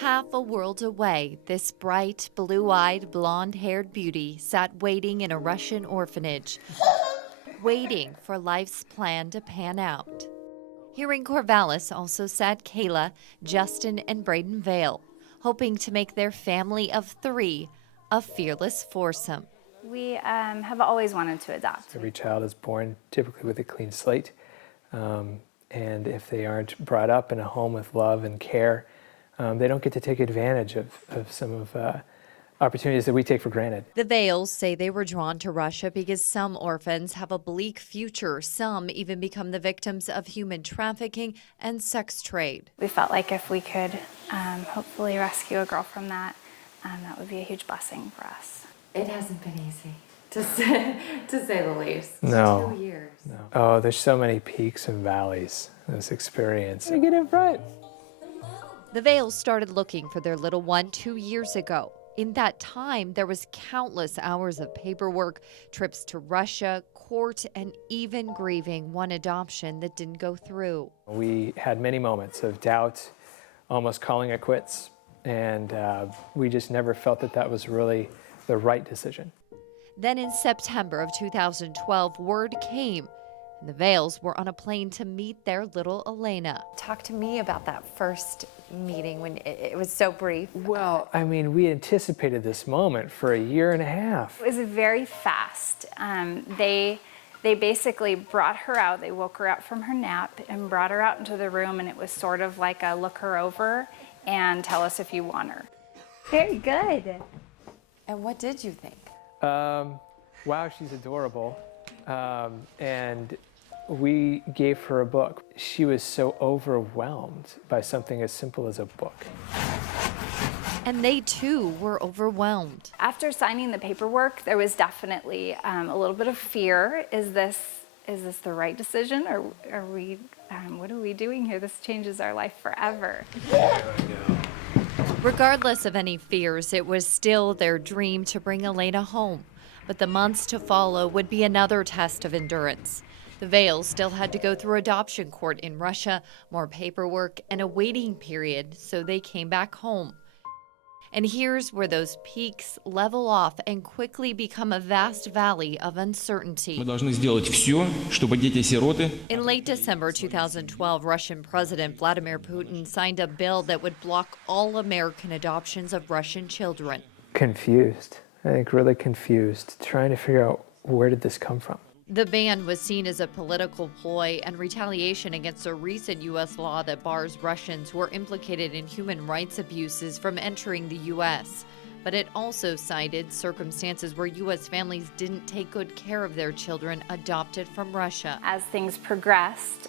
Half a world away, this bright, blue-eyed, blonde-haired beauty sat waiting in a Russian orphanage, waiting for life's plan to pan out. Here in Corvallis also sat Kayla, Justin, and Braden Vale, hoping to make their family of 3 a fearless foursome. We have always wanted to adopt. Every child is born typically with a clean slate, and if they aren't brought up in a home with love and care, they don't get to take advantage of some of opportunities that we take for granted. The Vales say they were drawn to Russia because some orphans have a bleak future. Some even become the victims of human trafficking and sex trade. We felt like if we could hopefully rescue a girl from that, that would be a huge blessing for us. It hasn't been easy, to say the least. No. 2 years. No. Oh, there's so many peaks and valleys in this experience. I get in front. The Vales started looking for their little one 2 years ago. In that time, there was countless hours of paperwork, trips to Russia, court, and even grieving one adoption that didn't go through. We had many moments of doubt, almost calling it quits, and we just never felt that that was really the right decision. Then in September of 2012, word came, and the Vales were on a plane to meet their little Elena. Talk to me about that first meeting when it was so brief. Well, I mean, we anticipated this moment for a year and a half. It was very fast. They basically brought her out. They woke her out from her nap and brought her out into the room, and it was sort of like a look her over and tell us if you want her. Very good. And what did you think? Wow, she's adorable. And we gave her a book. She was so overwhelmed by something as simple as a book. And they too were overwhelmed. After signing the paperwork, there was definitely a little bit of fear. Is this the right decision, or are we? What are we doing here? This changes our life forever. Regardless of any fears, it was still their dream to bring Elena home. But the months to follow would be another test of endurance. The Vales still had to go through adoption court in Russia, more paperwork, and a waiting period, so they came back home. And here's where those peaks level off and quickly become a vast valley of uncertainty. Мы должны сделать все, чтобы дети-сироты. In late December 2012, Russian President Vladimir Putin signed a bill that would block all American adoptions of Russian children. Confused, I think really confused, trying to figure out where did this come from. The ban was seen as a political ploy and retaliation against a recent U.S. law that bars Russians who are implicated in human rights abuses from entering the U.S. But it also cited circumstances where U.S. families didn't take good care of their children adopted from Russia. As things progressed,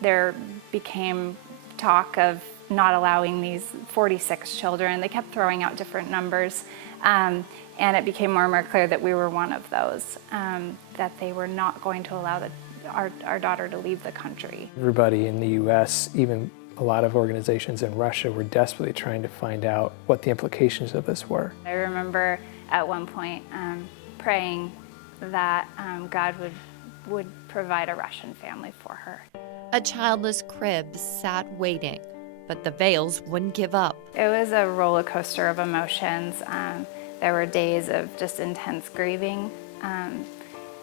there became talk of not allowing these 46 children. They kept throwing out different numbers. And it became more and more clear that we were one of those, that they were not going to allow our daughter to leave the country. Everybody in the U.S., even a lot of organizations in Russia, were desperately trying to find out what the implications of this were. I remember at one point praying that God would provide a Russian family for her. A childless crib sat waiting, but the Vales wouldn't give up. It was a roller coaster of emotions. There were days of just intense grieving,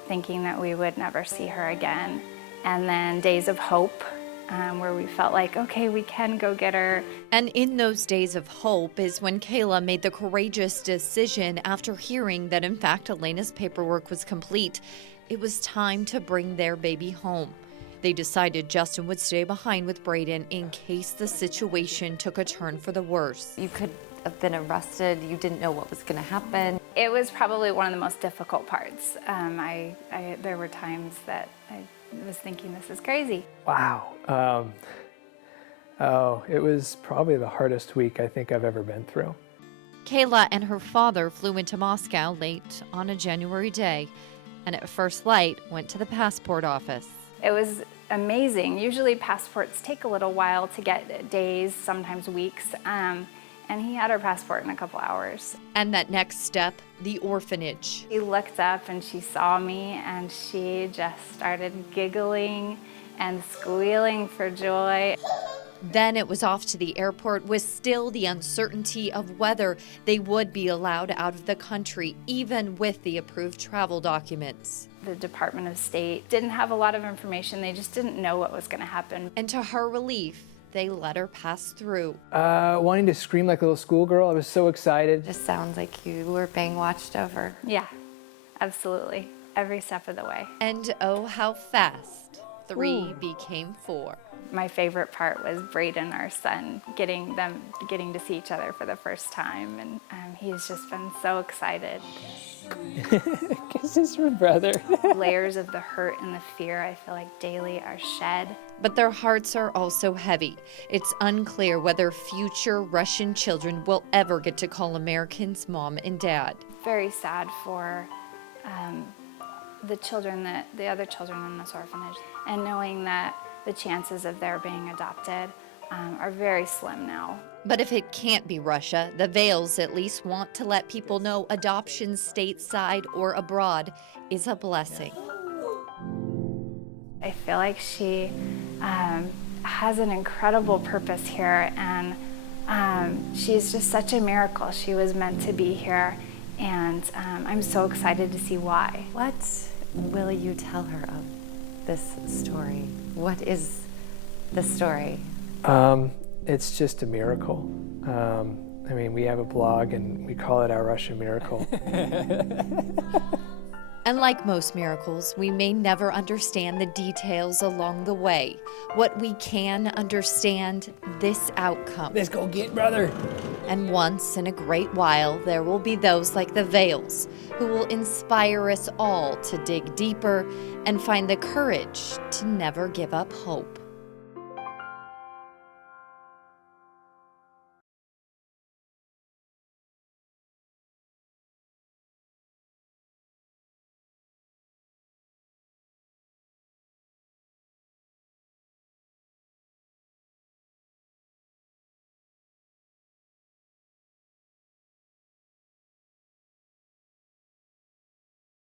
thinking that we would never see her again. And then days of hope, where we felt like, okay, we can go get her. And in those days of hope is when Kayla made the courageous decision after hearing that in fact Elena's paperwork was complete. It was time to bring their baby home. They decided Justin would stay behind with Braden in case the situation took a turn for the worse. You could have been arrested. You didn't know what was going to happen. It was probably one of the most difficult parts. There were times that I was thinking, this is crazy. Wow. It was probably the hardest week I think I've ever been through. Kayla and her father flew into Moscow late on a January day, and at first light went to the passport office. It was amazing. Usually passports take a little while to get, days, sometimes weeks. And he had her passport in a couple hours. And that next step, the orphanage. She looked up and she saw me and she just started giggling and squealing for joy. Then it was off to the airport with still the uncertainty of whether they would be allowed out of the country, even with the approved travel documents. The Department of State didn't have a lot of information. They just didn't know what was going to happen. And to her relief, they let her pass through. Wanting to scream like a little schoolgirl, I was so excited. Just sounds like you were being watched over. Yeah, absolutely. Every step of the way. And oh, how fast 3 became 4. My favorite part was Braden, our son, getting to see each other for the first time, and he's just been so excited. Kisses from brother. Layers of the hurt and the fear, I feel like, daily are shed. But their hearts are also heavy. It's unclear whether future Russian children will ever get to call Americans mom and dad. Very sad for the other children in this orphanage, and knowing that the chances of their being adopted are very slim now. But if it can't be Russia, the Vales at least want to let people know adoption stateside or abroad is a blessing. I feel like she has an incredible purpose here, and she's just such a miracle. She was meant to be here, and I'm so excited to see why. What will you tell her of this story? What is the story? It's just a miracle. I mean, we have a blog and we call it Our Russian Miracle. And like most miracles, we may never understand the details along the way. What we can understand, this outcome. Let's go get brother. And once in a great while, there will be those like the Vales who will inspire us all to dig deeper and find the courage to never give up hope.